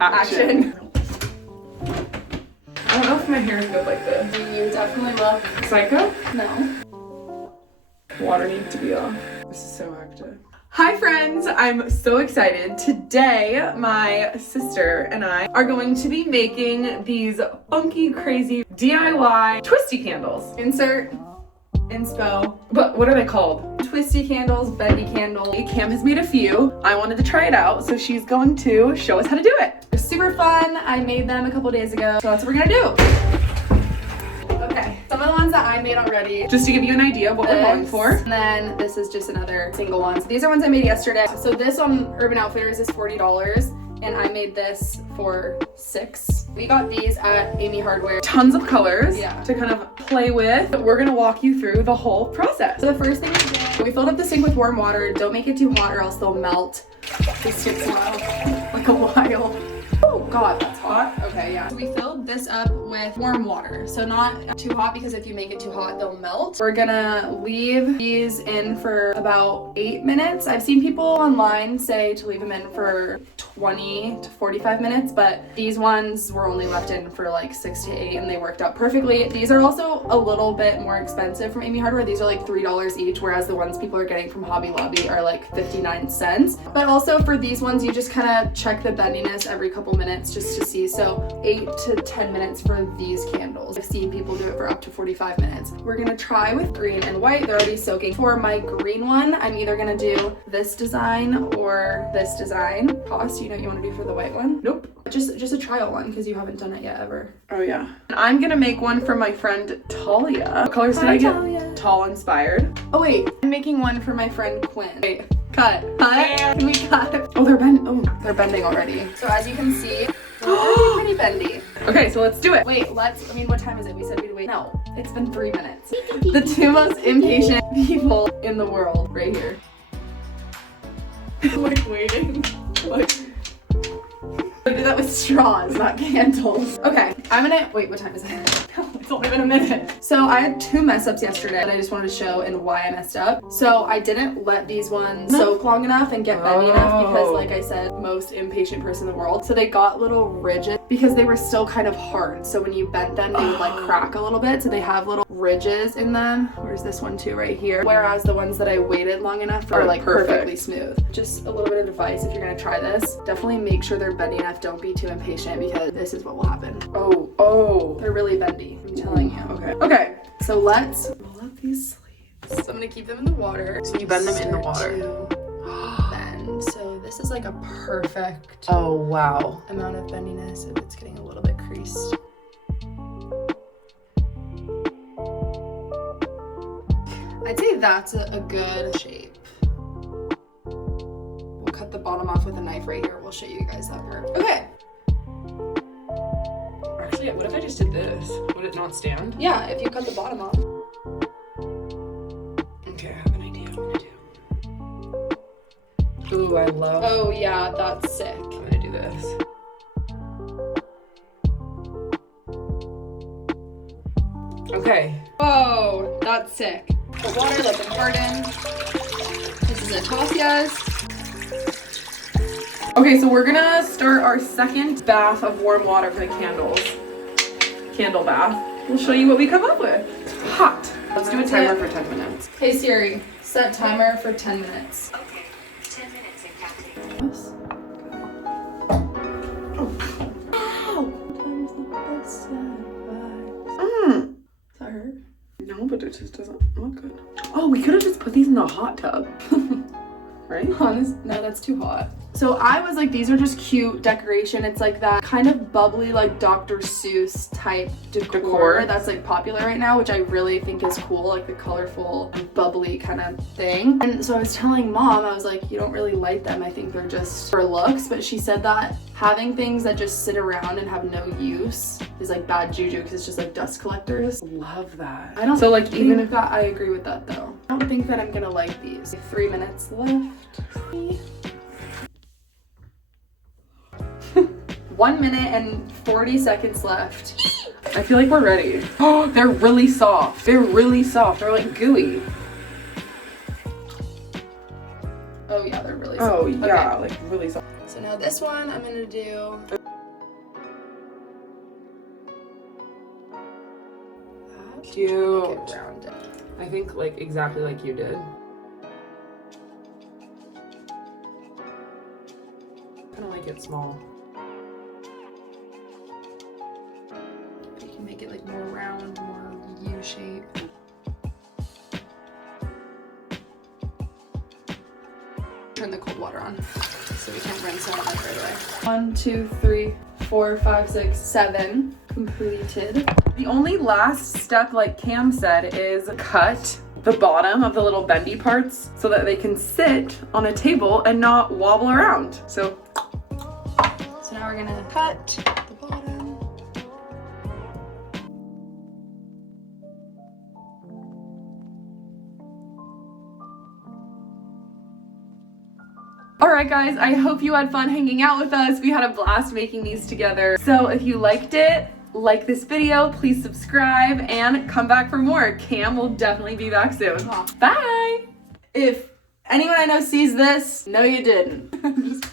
Action. I don't know if my hair is good like this. You definitely look Psycho? no. Water needs to be off. This is so active. Hi friends, I'm so excited. Today, my sister and I are going to be making these funky, crazy DIY twisty candles. Insert INSPO. But what are they called? Twisty candles, bendy candle. Cam has made a few. I wanted to try it out, so she's going to show us how to do it. They're super fun. I made them a couple days ago, so that's what we're gonna do. Okay, some of the ones that I made already. Just to give you an idea of what we're going for. And then this is just another single one. So these are ones I made yesterday. So this on Urban Outfitters is $40, and I made this for $6. We got these at Amy Hardware. Tons of colors Yeah. to kind of play with. We're gonna walk you through the whole process. So the first thing we filled up the sink with warm water. Don't make it too hot or else they'll melt. This takes a while, like a while. Oh God, that's hot. Okay, yeah. So we filled this up with warm water. So not too hot because if you make it too hot, they'll melt. We're gonna leave these in for about 8 minutes. I've seen people online say to leave them in for 20 to 45 minutes, but these ones were only left in for like 6 to 8 and they worked out perfectly. These are also a little bit more expensive from Amy Hardware. These are like $3 each, whereas the ones people are getting from Hobby Lobby are like 59 cents. But also for these ones, you just kind of check the bendiness every couple minutes just to see. So 8 to 10 minutes for these candles. I've seen people do it for up to 45 minutes. We're gonna try with green and white. They're already soaking. For my green one, I'm either gonna do this design or this design. Cost, you know what you wanna do for the white one? Nope. Just a trial one because you haven't done it yet ever. Oh yeah. And I'm gonna make one for my friend Talia. What colors did Hi, I get? Talia. Tall inspired. Oh wait, I'm making one for my friend Quinn. Wait, cut. Can we cut? Oh, they're bending already. So as you can see, they're pretty bendy. Okay, so let's do it. Wait, what time is it? We said we'd wait. No, it's been 3 minutes. The two most impatient people in the world, right here. Like waiting. Like. I do that with straws, not candles. Okay, wait, what time is it? It's only been a minute. So I had 2 mess ups yesterday that I just wanted to show and why I messed up. So I didn't let these ones soak long enough and get bendy enough because, like I said, most impatient person in the world. So they got a little rigid because they were still kind of hard. So when you bent them, they would like crack a little bit. So they have little ridges in them. Where's this one too, right here? Whereas the ones that I waited long enough are like perfectly smooth. Just a little bit of advice if you're gonna try this. Definitely make sure they're bendy enough. Don't be too impatient because this is what will happen. Oh. They're really bendy, I'm telling you. Okay. So let's roll up these sleeves. So I'm gonna keep them in the water. So you bend them in the water. Bend. So this is like a perfect Oh wow. amount of bendiness if it's getting a little bit creased. I'd say that's a good shape. We'll cut the bottom off with a knife right here. We'll show you guys that part. Okay. Actually, what if I just did this? Would it not stand? Yeah, if you cut the bottom off. Okay, I have an idea. I'm gonna do. Ooh, I love. Oh yeah, that's sick. I'm gonna do this. Okay. Oh, that's sick. Put water, let them harden. This is Atasia's. Okay, so we're gonna start our second bath of warm water for the candles. Candle bath. We'll show you what we come up with. It's hot. Let's do a timer for 10 minutes. Hey Siri, set timer for 10 minutes. Okay, 10 minutes in counting. Mm. Does that hurt? No, but it just doesn't look good. Oh, we could have just put these in the hot tub. Right? Honest, no, that's too hot. So I was like, these are just cute decoration. It's like that kind of bubbly, like Dr. Seuss type decor that's like popular right now, which I really think is cool, like the colorful, bubbly kind of thing. And so I was telling Mom, I was like, you don't really like them. I think they're just for looks. But she said that having things that just sit around and have no use is like bad juju because it's just like dust collectors. Love that. I don't So like even if I agree with that though. I don't think that I'm gonna like these. 3 minutes left. 1 minute and 40 seconds left. I feel like we're ready. Oh, they're really soft. They're really soft. They're like gooey. Oh yeah, they're really soft. Oh yeah, like really soft. So now this one I'm gonna do Cute. Make it rounded. I think like exactly like you did. Kind of like it small. You can make it like more round, more U shape. Turn the cold water on so we can rinse it off right away. 1, 2, 3, 4, 5, 6, 7 completed. The only last step, like Cam said, is cut the bottom of the little bendy parts so that they can sit on a table and not wobble around. So now we're gonna cut the bottom. Alright guys, I hope you had fun hanging out with us. We had a blast making these together. So if you liked it, like this video, please subscribe and come back for more. Cam will definitely be back soon. Bye! If anyone I know sees this, no you didn't.